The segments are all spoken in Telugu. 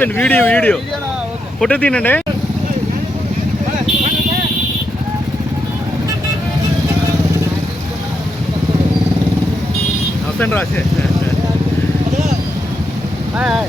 కాదండి వీడియో వీడియో. ఫోటో తినండి అవసరం రాసే హాయ్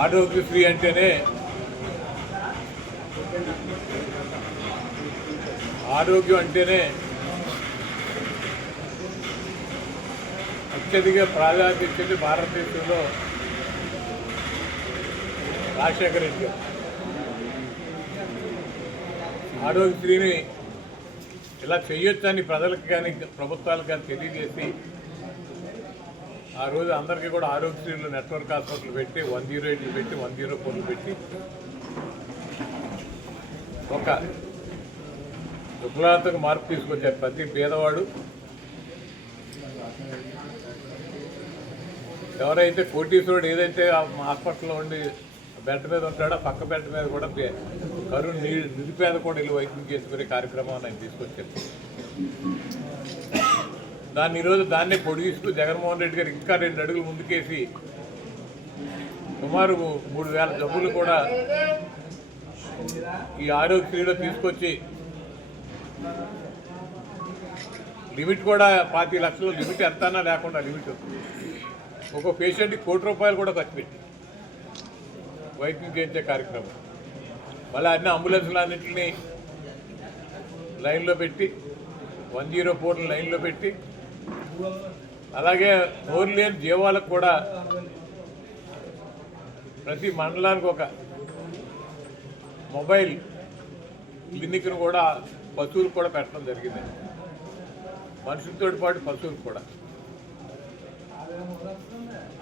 ఆరోగ్యశ్రీ అంటేనే ఆరోగ్యం అంటేనే అత్యధిక ప్రాధాన్యత ఇచ్చేది భారతదేశంలో రాజశేఖర రెడ్డి గారు. ఆరోగ్యశ్రీని ఇలా చేయొచ్చని ప్రజలకు కానీ ప్రభుత్వాలకు కానీ తెలియజేసి ఆ రోజు అందరికీ కూడా ఆరోగ్యశ్రీలు నెట్వర్క్ హాస్పిటల్ పెట్టి వన్ జీరో ఎయిట్లు పెట్టి వన్ జీరో ఫోర్లు పెట్టి ఒక విప్లవాత్మక మార్పు తీసుకొచ్చారు ప్రతి పేదవాడు ఎవరైతే కోటీశ్వరుడు ఏదైతే హాస్పిటల్లో ఉండి బెడ్ మీద ఉంటాడో? పక్క బెడ్ మీద కూడా కరువు నీ నిరుపేద కూడా ఇల్లు వైద్యం చేసుకునే కార్యక్రమాన్ని ఆయన తీసుకొచ్చారు. దాన్ని ఈరోజు దాన్నే పొడిగిస్తూ జగన్మోహన్ రెడ్డి గారు ఇంకా రెండు అడుగులు ముందుకేసి సుమారు మూడు వేల డబ్బులు కూడా ఈ ఆరోగ్యశ్రీలో తీసుకొచ్చి లిమిట్ కూడా పాతి లక్షలు లిమిట్ ఎంతనా లేకుండా లిమిట్ ఒక్కో పేషెంట్కి కోటి రూపాయలు కూడా ఖర్చు పెట్టి. వైద్యం చేయించే కార్యక్రమం. మళ్ళీ అన్ని అంబులెన్స్లు అన్నింటినీ లైన్లో పెట్టి వన్ జీరో ఫోర్లు లైన్లో పెట్టి అలాగే నోరు లేని జీవాలకు కూడా ప్రతి మండలానికి ఒక మొబైల్ క్లినిక్ను కూడా పశువులు కూడా పెట్టడం జరిగింది. మనుషులతో పాటు పశువులు కూడా.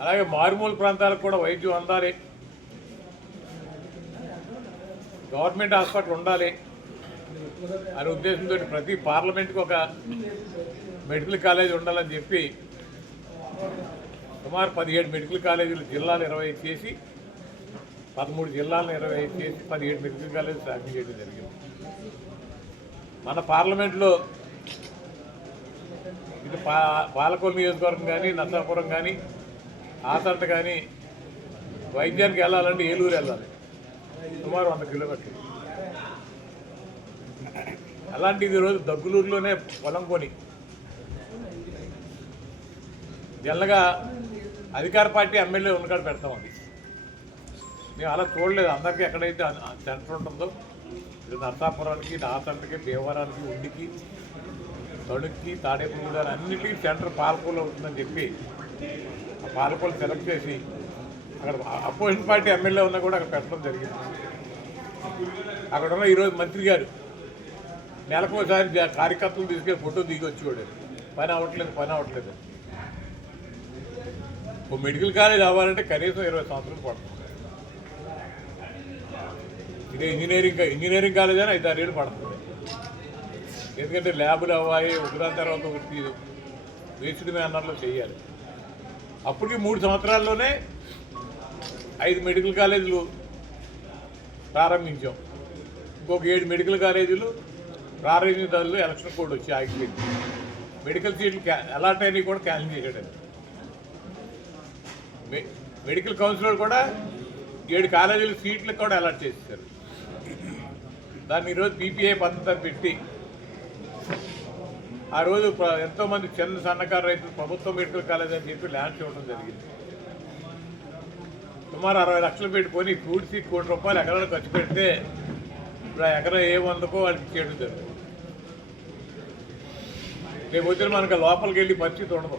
అలాగే మారుమూల ప్రాంతాలకు కూడా వైద్యం అందాలి. గవర్నమెంట్ హాస్పిటల్ ఉండాలి అనే ఉద్దేశంతో ప్రతి పార్లమెంట్కి ఒక మెడికల్ కాలేజ్ ఉండాలని చెప్పి సుమారు పదిహేడు మెడికల్ కాలేజీలు జిల్లాలు ఇరవై చేసి పదమూడు జిల్లాలను ఇరవై ఐదు చేసి పదిహేడు మెడికల్ కాలేజ్ సాధ్యం చేయడం జరిగింది. మన పార్లమెంట్లో ఇటు పా పాలకొల్లు నియోజకవర్గం కానీ నర్సాపురం కానీ ఆసంట కానీ వైద్యానికి వెళ్ళాలంటే ఏలూరు వెళ్ళాలి. సుమారు వంద కిలోమీటర్లు. అలాంటిది ఈరోజు దగ్గులూరులోనే పొలం కొని. జల్లగా అధికార పార్టీ ఎమ్మెల్యే ఉన్నకాడ పెడతామండి మేము అలా చూడలేదు. అందరికీ ఎక్కడైతే సెంటర్ ఉంటుందో ఇది నర్సాపురానికి నాతంటకి భీమవరానికి ఉండికి తణుక్కి తాడేపల్లి అన్నిటికీ సెంటర్ పాలకొల్లు ఉంటుందని చెప్పి ఆ పాలకూలు సెలెక్ట్ చేసి అక్కడ అపోజిషన్ పార్టీ ఎమ్మెల్యే ఉన్నా కూడా అక్కడ పెట్టడం జరిగింది. అక్కడ ఉన్న ఈరోజు మంత్రి గారు నెలకు ఒకసారి కార్యకర్తలు తీసుకెళ్ళి ఫోటో దిగి వచ్చేవాడు పని అవ్వట్లేదు పని అవ్వట్లేదు. ఓ మెడికల్ కాలేజ్ అవ్వాలంటే కనీసం ఇరవై సంవత్సరాలు పడుతుంది. ఇదే ఇంజనీరింగ్ ఇంజనీరింగ్ కాలేజ్ అని ఐదు ఆరేళ్ళు పడుతుంది. ఎందుకంటే ల్యాబులు అవ్వాలి ఒకదాని తర్వాత ఒకటి వేసుడు మేనర్లో చేయాలి. అప్పటికి మూడు సంవత్సరాల్లోనే ఐదు మెడికల్ కాలేజీలు ప్రారంభించాం. ఇంకొక ఏడు మెడికల్ కాలేజీలు ప్రారంభించాలు ఎలక్షన్ కోడ్ వచ్చి ఆగిపోయింది. మెడికల్ సీట్లు అలాట్ అయినవి కూడా క్యాన్సిల్ చేశాడు మెడికల్ కౌన్సిలర్ కూడా ఏడు కాలేజీల సీట్లకు కూడా అలాట్ చేశారు దాన్ని ఈరోజు పీపీఐ పద్ధతి పెట్టి ఆ రోజు ఎంతోమంది ఎంతో మంది చిన్న సన్నకారు రైతులు ప్రభుత్వ మెడికల్ కాలేజ్ అని చెప్పి ల్యాండ్స్ ఇవ్వడం జరిగింది. సుమారు అరవై లక్షలు పెట్టుకొని కూడిసి కోటి రూపాయలు ఎకరాలు ఖర్చు పెడితే ఇప్పుడు ఆ ఎకరం ఏ వందకో వాళ్ళకి ఇచ్చేయడం రేపు వచ్చిన మనకు లోపలికి వెళ్ళి పరిస్థితి ఉండదు.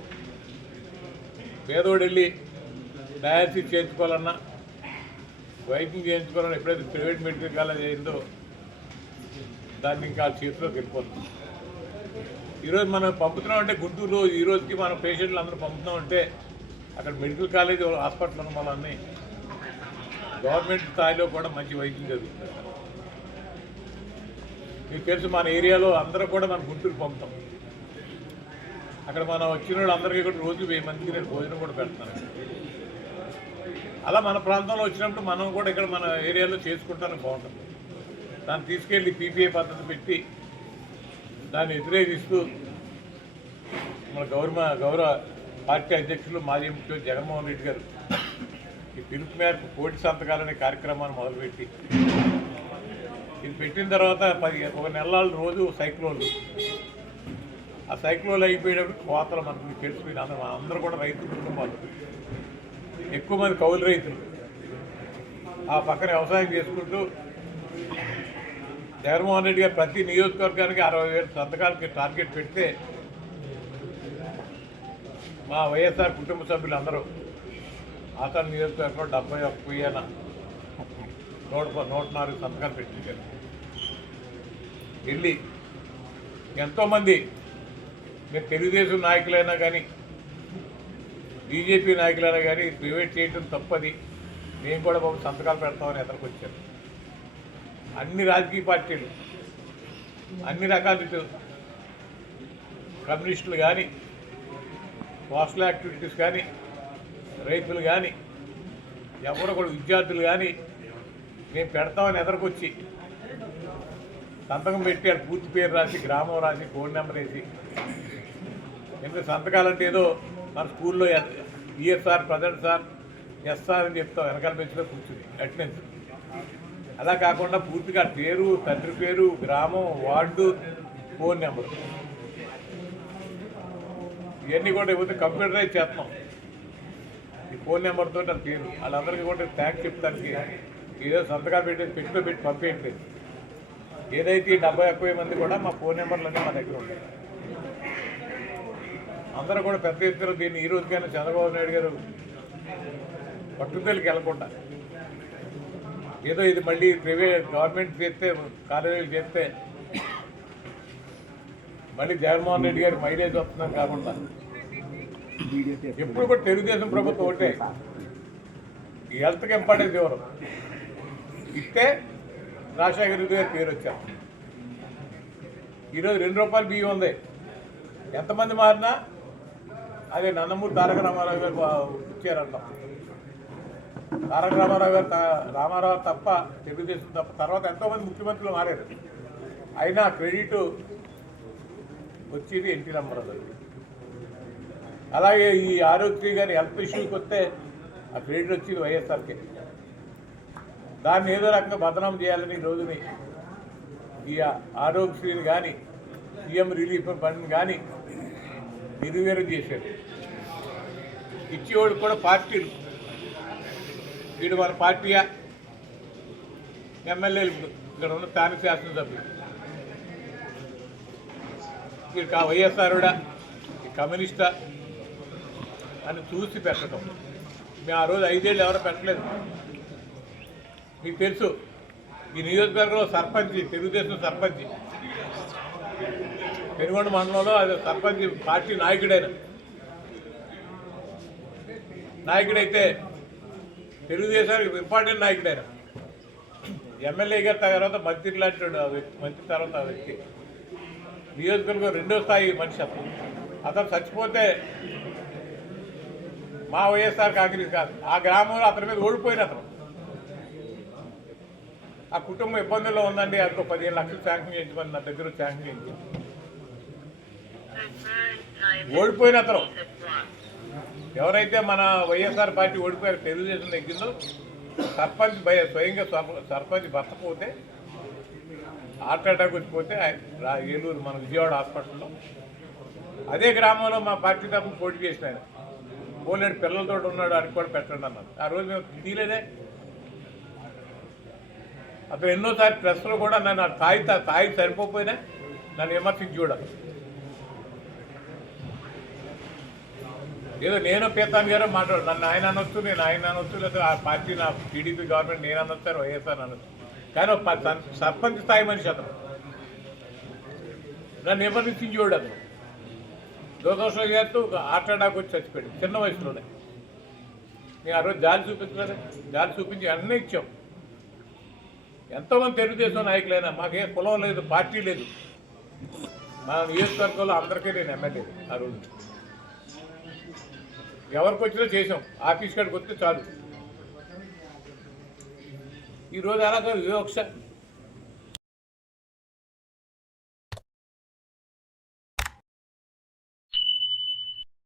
పేదోడు వెళ్ళి డయాలసిస్ చేయించుకోవాలన్నా వైద్యం చేయించుకోవాలన్నా ఎప్పుడైతే ప్రైవేట్ మెడికల్ కాలేజ్ అయిందో దాన్ని ఇంకా చేతిలోకి వెళ్ళిపోతుంది ఈరోజు మనం పంపుతున్నాం అంటే గుంటూరు ఈ రోజుకి మన పేషెంట్లు అందరూ పంపుతున్నాం అంటే అక్కడ మెడికల్ కాలేజ్ హాస్పిటల్ ఉన్న వాళ్ళని గవర్నమెంట్ స్థాయిలో కూడా మంచి వైద్యం జరుగుతుంది మీకు తెలుసు మన ఏరియాలో అందరూ కూడా మన గుంటూరు పంపుతాం. అక్కడ మనం వచ్చిన వాళ్ళు అందరికీ కూడా రోజు వెయ్యి మందికి నేను భోజనం కూడా పెడతాను. అలా మన ప్రాంతంలో వచ్చినప్పుడు మనం కూడా ఇక్కడ మన ఏరియాలో చేసుకుంటానికి బాగుంటుంది. దాన్ని తీసుకెళ్ళి పీపీఏ పద్ధతి పెట్టి దాన్ని వ్యతిరేకిస్తూ మన గౌరవ గౌరవ పార్టీ అధ్యక్షులు మాజీ ముఖ్యమంత్రి జగన్మోహన్ రెడ్డి గారు ఈ పిలుపు మేరకు కోటి సంతకాలనే కార్యక్రమాన్ని మొదలుపెట్టి. ఇది పెట్టిన తర్వాత పది ఒక నెలల రోజు సైక్లోన్లు. ఆ సైక్లోన్లు అయిపోయేటప్పుడు కోతలు మనకు మీకు తెలుసు అందరూ అందరూ కూడా రైతు కుటుంబాలు. ఎక్కువ మంది కౌలు రైతులు. ఆ పక్కన వ్యవసాయం చేసుకుంటూ జగన్మోహన్ రెడ్డి గారు ప్రతి నియోజకవర్గానికి అరవై వేల సంతకాలకి టార్గెట్ పెడితే మా వైఎస్ఆర్ కుటుంబ సభ్యులందరూ అతని నియోజకవర్గంలో డెబ్బై ఒక్క వెయ్యన నూట నూట నాలుగు సంతకాలు పెట్టించారు. వెళ్ళి ఎంతోమంది మీరు తెలుగుదేశం నాయకులైనా కానీ బీజేపీ నాయకులైనా కానీ ప్రైవేట్ చేయటం తప్పది. మేము కూడా బాబు సంతకాలు పెడతామని ఎదరికి వచ్చారు అన్ని రాజకీయ పార్టీలు అన్ని రకాల కమ్యూనిస్టులు కానీ సోషల్ యాక్టివిటీస్ కానీ రైతులు కానీ ఎవరు కూడా విద్యార్థులు కానీ మేము పెడతామని ఎదరికొచ్చి సంతకం పెట్టి అది పూర్తి పేరు రాసి గ్రామం రాసి ఫోన్ నెంబర్ వేసి. ఎందుకంటే సంతకాలంటే ఏదో మన స్కూల్లో ఈఎస్ఆర్ ప్రజెంట్ సార్ ఎస్ఆర్ అని చెప్తాం వెనకాల బెంచ్లో కూర్చుని అటెండెన్స్. అలా కాకుండా పూర్తిగా పేరు తండ్రి పేరు గ్రామం వార్డు ఫోన్ నెంబర్. ఇవన్నీ కూడా ఇవ్వతే కంప్యూటరైజ్ చేస్తున్నాం. ఫోన్ నెంబర్తో నా పేరు వాళ్ళందరికీ కూడా థ్యాంక్స్ చెప్తానికి. ఏదో సంతకాలు పెట్టేసి పెట్టిలో పెట్టి పంపేయండి. ఏదైతే డెబ్బై ఎక్కువ మంది కూడా మా ఫోన్ నెంబర్లు అన్నీ మా దగ్గర ఉంటాయి అందరూ కూడా పెద్ద ఎత్తున దీన్ని ఈ రోజుకైనా చంద్రబాబు నాయుడు గారు పట్టుదలకి వెళ్ళకుండా ఏదో ఇది మళ్ళీ ప్రైవేట్ గవర్నమెంట్ చేస్తే కాలేజీలు చేస్తే మళ్ళీ జగన్మోహన్ రెడ్డి గారి మైలేజ్ వస్తున్నాం కాకుండా ఎప్పుడు కూడా తెలుగుదేశం ప్రభుత్వం ఒకటే. ఈ హెల్త్కి ఇంపార్టెన్స్ ఇవ్వరు ఇస్తే రాజశేఖర రెడ్డి గారి పేరు వచ్చారు. ఈరోజు రెండు రూపాయలు బియ్యం ఉంది. ఎంతమంది మారినా అదే నందమూరి తారక రామారావు గారు వా- ఇచ్చారంటాం తారక రామారావు గారు రామారావు తప్ప తెలుగుదేశం తప్ప తర్వాత ఎంతోమంది ముఖ్యమంత్రులు మారారు. అయినా క్రెడిట్ వచ్చేది ఎన్టీ రామారావు గారు. అలాగే ఈ ఆరోగ్య గారి హెల్త్ ఇష్యూకి వస్తే ఆ క్రెడిట్ వచ్చింది వైఎస్ఆర్కే. దాన్ని ఏదో రకంగా బదనాం చేయాలని ఈ రోజుని ఈ ఆరోగ్యశ్రీని కానీ సీఎం రిలీఫ్ ఫండ్ని కానీ నిర్వీర్యం చేశారు. ఇచ్చేవాడు కూడా పార్టీలు. వీడు మన పార్టీయా? ఎమ్మెల్యేలు ఇక్కడ ఉన్న స్థానిక శాసనసభ్యులు. వీడు కా వైఎస్ఆర్డా కమ్యూనిస్టా? అని చూసి పెట్టడం. మేము ఆ రోజు ఐదేళ్ళు ఎవరు పెట్టలేదు. మీకు తెలుసు ఈ నియోజకవర్గంలో సర్పంచ్ తెలుగుదేశం సర్పంచ్. పెనుగొండ మండలంలో అది సర్పంచ్ పార్టీ నాయకుడైన. నాయకుడైతే తెలుగుదేశానికి ఇంపార్టెంట్ నాయకుడైన. ఎమ్మెల్యే తర్వాత మంత్రి లాంటి వ్యక్తి మంత్రి తర్వాత ఆ వ్యక్తి. నియోజకవర్గం రెండో స్థాయి మనిషి అతను. అతను చచ్చిపోతే మా వైఎస్ఆర్ కాంగ్రెస్ కాదు. ఆ గ్రామంలో అతని మీద ఓడిపోయిన అతను. ఆ కుటుంబం ఇబ్బందుల్లో ఉందండి. అందుకో పదిహేను లక్షలు శాంక్షన్ చేయించమని నా దగ్గర శాంక్షన్ చేయించాను ఓడిపోయిన అతను. ఎవరైతే మన వైఎస్ఆర్ పార్టీ ఓడిపోయారు తెలుగుదేశం దగ్గరలో సర్పంచ్ భయ స్వయంగా సర్పంచ్ భర్త పోతే హార్ట్ అటాక్ వచ్చిపోతే ఏలూరు మన విజయవాడ హాస్పిటల్లో. అదే గ్రామంలో మా పార్టీ తరఫున పోటీ చేసిన ఆయన. బోలేడు పిల్లలతో ఉన్నాడు అని కూడా పెట్టండి అన్నారు ఆ రోజు మేము తీయలేదే. అతను ఎన్నోసారి ప్రెస్లో కూడా నన్ను ఆ తాయి తాయి సరిపోయినా నన్ను విమర్శించి చూడాలి. ఏదో నేను పీతాన్ గారో మాట్లాడు నన్ను ఆయన అనొచ్చు నేను ఆయన అనొచ్చు లేదా ఆ పార్టీ నా టీడీపీ గవర్నమెంట్ నేను అనొచ్చాను వైఎస్ఆర్ అనొచ్చు. కానీ సర్పంచ్ స్థాయి మనిషి అతను. నన్ను విమర్శించి చూడదు దురదృష్టం చేస్తూ ఒక హార్ట్ అటాక్ వచ్చి చచ్చిపోయాడు చిన్న వయసులోనే. నేను ఆ రోజు జాలి చూపించలేదు? జాలి చూపించి అన్నీ ఇచ్చాం. ఎంతోమంది తెలుగుదేశం నాయకులైనా మాకేం కులం లేదు పార్టీ లేదు. మా నియోజకవర్గంలో అందరికీ నేను ఎమ్మెల్యే ఆ రోజు. ఎవరికి వచ్చినా చేసాం ఆఫీస్ కాడికి వస్తే చాలు. ఈరోజు అలాగే వివక్ష